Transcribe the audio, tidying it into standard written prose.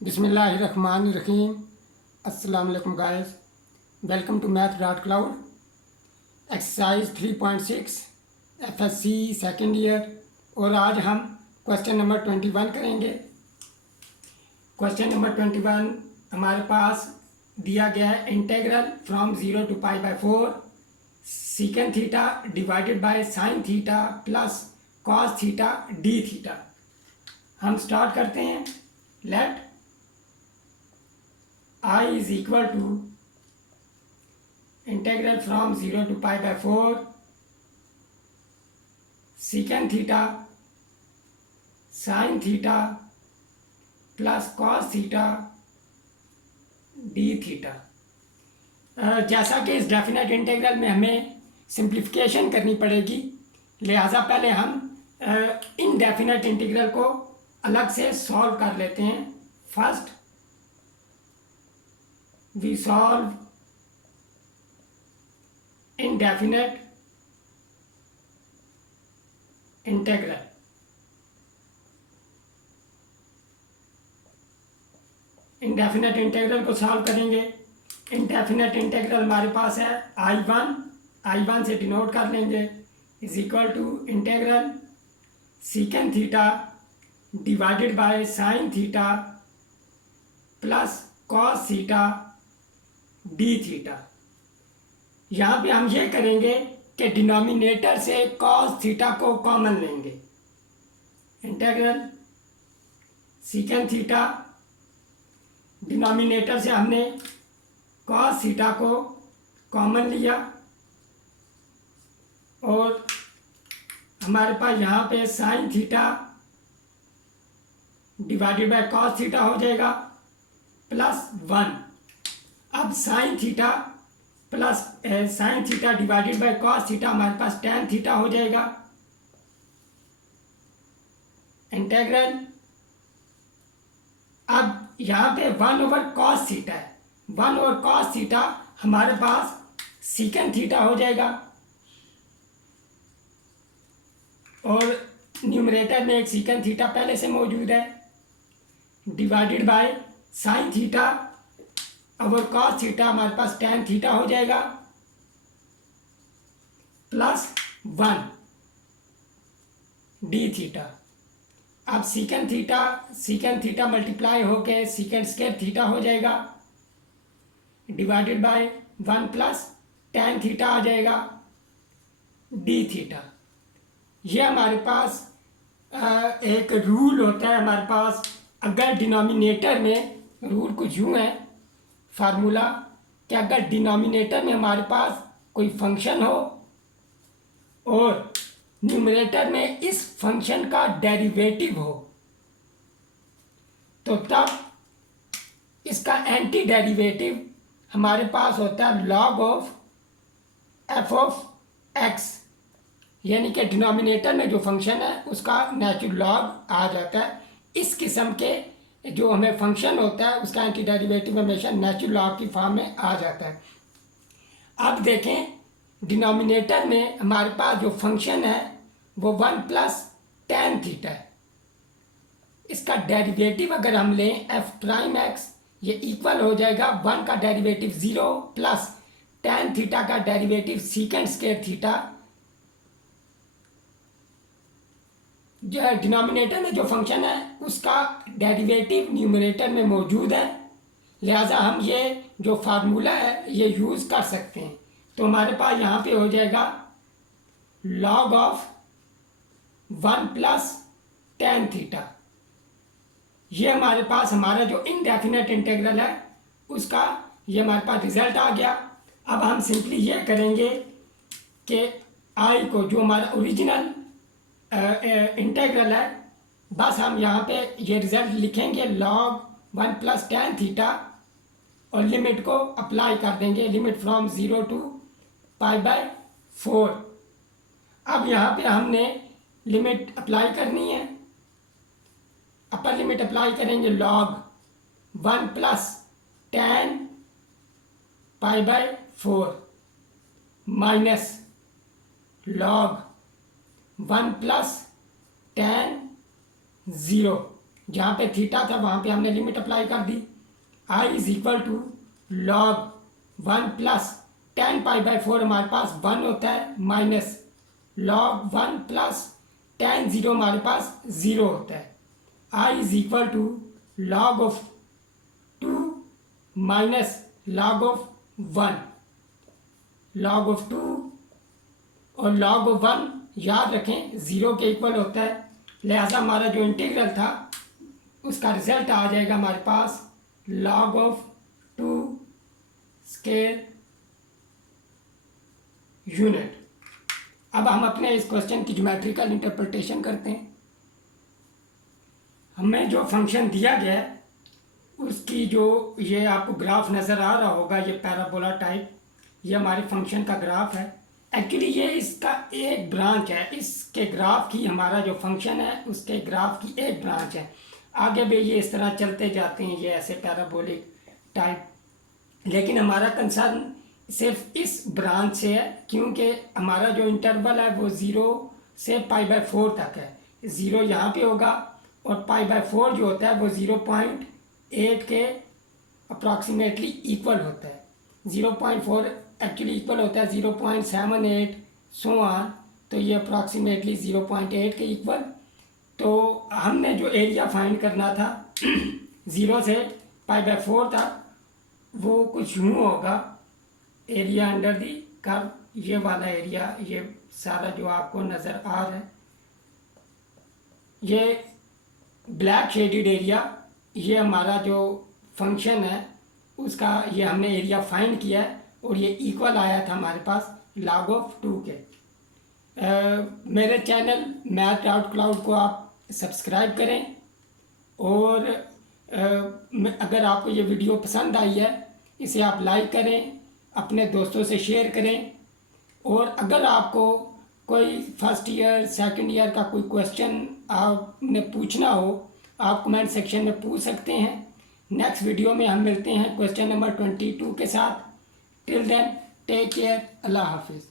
बिस्मिल्लाहिर्रहमानिर्रहीम। अस्सलाम वालेकुम guys, welcome to math dot cloud. Exercise 3.6 FSC second year. और आज हम क्वेश्चन नंबर 21 करेंगे। क्वेश्चन नंबर 21 हमारे पास दिया गया है, integral from 0 to π/4 secant theta divided by sine theta plus cos theta D theta. हम स्टार्ट करते हैं। Let I is equal to integral from 0 to π/4 secant theta sin theta plus cos theta d theta। जैसा कि इस definite integral में हमें simplification करनी पड़ेगी, लिहाजा पहले हम इनडेफिनेट इंटीग्रल को अलग से सॉल्व कर लेते हैं। First we solve indefinite integral। indefinite integral को सॉल्व करेंगे। indefinite integral हमारे पास है I1 से डिनोट कर लेंगे, is equal to integral secant theta divided by sine theta plus cos theta D theta. यहाँ पे हम ये करेंगे कि डिनोमिनेटर से कॉस थीटा को कॉमन लेंगे। इंटीग्रल सीकेंड थीटा, डिनोमिनेटर से हमने कॉस थीटा को कॉमन लिया और हमारे पास यहाँ पे sine theta divided by cos theta हो जाएगा प्लस 1। अब sine theta divided by cos theta हमारे पास टैन थीटा हो जाएगा। इंटीग्रल अब यहाँ पे 1/cos थीटा है, 1/cos थीटा हमारे पास सीकेंड थीटा हो जाएगा और न्यूमरेटर में एक सीकेंड थीटा पहले से मौजूद है, डिवाइडेड बाय साइन थीटा और कॉस थीटा हमारे पास टैन थीटा हो जाएगा प्लस 1 डी थीटा। अब सीकेंड थीटा मल्टीप्लाई होके सीकेंड स्क्वायर थीटा हो जाएगा, divided by 1 plus tan theta आ जाएगा डी थीटा। ये हमारे पास एक रूल होता है हमारे पास। अगर डिनोमिनेटर में रूल कुछ यूँ है फार्मूला कि अगर डिनोमिनेटर में हमारे पास कोई फंक्शन हो और न्यूमरेटर में इस फंक्शन का डेरिवेटिव हो तो तब इसका एंटी डेरिवेटिव हमारे पास होता है log of F of x, यानी कि डिनोमिनेटर में जो फंक्शन है उसका नेचुरल लॉग आ जाता है। इस किस्म के जो हमें फंक्शन होता है उसका एंटी डेरिवेटिव हमेशा नेचुरल लॉग की फॉर्म में आ जाता है। अब देखें डिनोमिनेटर में हमारे पास जो फंक्शन है वो 1 प्लस टैन थीटा है। इसका डेरिवेटिव अगर हम लें एफ प्राइम एक्स, ये इक्वल हो जाएगा 1 का डेरिवेटिव 0 प्लस टैन थीटा का डेरिवेटिव सीकेंड स्क्वायर थीटा। जो है डिनोमिनेटर में जो फंक्शन है उसका डेरिवेटिव न्यूमरेटर में मौजूद है, लिहाजा हम ये जो फार्मूला है ये यूज़ कर सकते हैं। तो हमारे पास यहाँ पे हो जाएगा log of 1 plus tan theta. ये हमारे पास हमारा जो इनडेफिनेट इंटीग्रल है उसका ये हमारे पास रिजल्ट आ गया। अब हम सिंपली ये करेंगे कि आई को जो हमारा ओरिजिनल इंटीग्रल है बस हम यहाँ पे ये रिजल्ट लिखेंगे log 1 प्लस टैन थीटा और लिमिट को अप्लाई कर देंगे, लिमिट फ्रॉम 0 to π/4। अब यहाँ पे हमने लिमिट अप्लाई करनी है। अपर लिमिट अप्लाई करेंगे log 1 plus tan π/4 minus log 1 plus tan 0 जहाँ पे थीटा था वहाँ पे हमने लिमिट अप्लाई कर दी। I is equal to log 1 plus tan pi by 4 हमारे पास 1 होता है, माइनस लॉग 1 प्लस टेन 0 हमारे पास 0 होता है। I is equal to log of 2 minus log of 1। Log of 2 और लॉग ऑफ 1 याद रखें 0 के इक्वल होता है, लिहाजा हमारा जो इंटीग्रल था उसका रिजल्ट आ जाएगा हमारे पास लॉग ऑफ 2 स्क्वायर यूनिट। अब हम अपने इस क्वेश्चन की ज्योमेट्रिकल इंटरप्रिटेशन करते हैं। हमें जो फंक्शन दिया गया है उसकी जो ये आपको ग्राफ नज़र आ रहा होगा, ये पैराबोला टाइप, ये हमारे फंक्शन का ग्राफ है। एक्चुअली ये इसका एक ब्रांच है, इसके ग्राफ की, हमारा जो फंक्शन है उसके ग्राफ की एक ब्रांच है। आगे भी ये इस तरह चलते जाते हैं, ये ऐसे पैराबोलिक टाइप, लेकिन हमारा कंसर्न सिर्फ इस ब्रांच से है, क्योंकि हमारा जो इंटरवल है वो 0 से π/4 तक है। 0 यहाँ पे होगा और π/4 जो होता है वो 0.8 के अप्रॉक्सीमेटली इक्वल होता है। 0.4 एक्चुअली इक्वल होता है 0.78 सो ऑन, तो ये अप्रॉक्सीमेटली 0.8 के इक्वल। तो हमने जो एरिया फाइंड करना था 0 से π/4 तक, वो कुछ यूँ होगा, एरिया अंडर दी कर्व, ये वाला एरिया, ये सारा जो आपको नज़र आ रहा है, ये ब्लैक शेडेड एरिया, ये हमारा जो फंक्शन है उसका ये हमने एरिया फाइंड किया है और ये इक्वल आया था हमारे पास log ऑफ 2 के। मेरे चैनल मैथ डाउट क्लाउड को आप सब्सक्राइब करें और अगर आपको ये वीडियो पसंद आई है इसे आप लाइक करें, अपने दोस्तों से शेयर करें। और अगर आपको कोई फर्स्ट ईयर सेकंड ईयर का कोई क्वेश्चन आपने पूछना हो, आप कमेंट सेक्शन में पूछ सकते हैं। नेक्स्ट वीडियो में हम मिलते हैं क्वेश्चन नंबर 22 के साथ। टिल देन टेक केयर, अल्लाह हाफिज़।